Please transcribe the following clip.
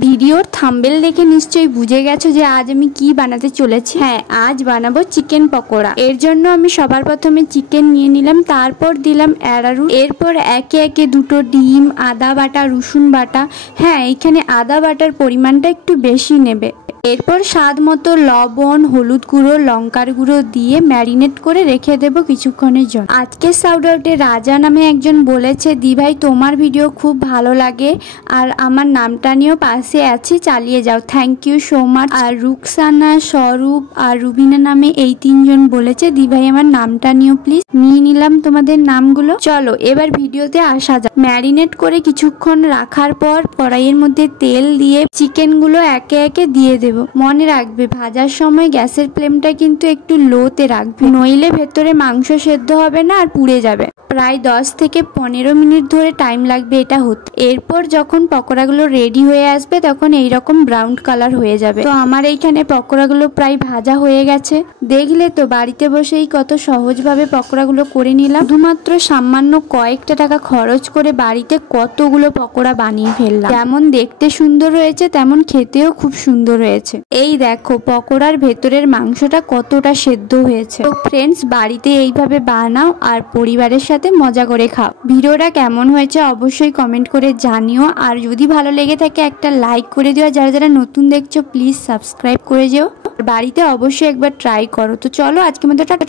ভিডিওর থাম্বনেল দেখে নিশ্চয়ই বুঝে গেছো যে আজ আমি কি বানাতে চলেছি। হ্যাঁ, আজ বানাবো চিকেন পকোড়া। এর জন্য আমি সবার প্রথমে চিকেন নিয়ে নিলাম, তারপর দিলাম অ্যারারুট, এরপর একে একে দুটো ডিম, আদা বাটা, রসুন বাটা। হ্যাঁ, এখানে আদা বাটার পরিমাণটা একটু বেশি নেবে। এরপর স্বাদ মতো লবণ, হলুদ গুঁড়ো, লঙ্কার গুঁড়ো দিয়ে ম্যারিনেট করে রেখে দেবো কিছুক্ষণের জন্য। আজকে শাউট আউটে রাজা নামে একজন বলেছে, দি ভাই তোমার ভিডিও খুব ভালো লাগে আর আমার নামটা নিয়েও পাশে আছি, চালিয়ে যাও, থ্যাংক ইউ সো মাচ। আর রুকসানা, স্বরূপ আর রুবিনা নামে এই তিনজন বলেছে, দি ভাই আমার নামটা নিও প্লিজ। নিয়ে নিলাম তোমাদের নামগুলো। চলো এবার ভিডিওতে আসা যাক। ম্যারিনেট করে কিছুক্ষণ রাখার পর কড়াইয়ের মধ্যে তেল দিয়ে চিকেনগুলো একে একে দিয়ে দেব। মনে রাখবে ভাজার সময় গ্যাসের ফ্লেমটা কিন্তু একটু লোতে রাখবে, নইলে ভেতরে মাংস সেদ্ধ হবে না আর পুড়ে যাবে। প্রায় 10 থেকে 15 মিনিট ধরে টাইম লাগবে এটা হতে। এরপর যখন পকোড়াগুলো রেডি হয়ে আসবে তখন এইরকম ব্রাউন কালার হয়ে যাবে। তো আমার এইখানে পকোড়াগুলো প্রায় ভাজা হয়ে গেছে। দেখলে তো বাড়িতে বসেই কত সহজভাবে পকোড়াগুলো করে নিলাম। শুধুমাত্র সামান্য কয়েকটা টাকা খরচ করে বাড়িতে কতগুলো পকোড়া বানিয়ে ফেললাম। যেমন দেখতে সুন্দর হয়েছে তেমন খেতেও খুব সুন্দর হয়েছে। এই দেখো পকোড়ার ভেতরের মাংসটা কতটা সেদ্ধ হয়েছে। তো ফ্রেন্ডস, বাড়িতে এইভাবে বানাও আর পরিবারের সাথে মজা করে খাও। ভিডিওটা কেমন হয়েছে অবশ্যই কমেন্ট করে জানিও, আর যদি ভালো লেগে থাকে একটা লাইক করে দিও। যারা যারা নতুন দেখছো প্লিজ সাবস্ক্রাইব করে যেও। বাড়িতে অবশ্যই একবার ট্রাই করো। তো চলো আজকের মতো টাটা।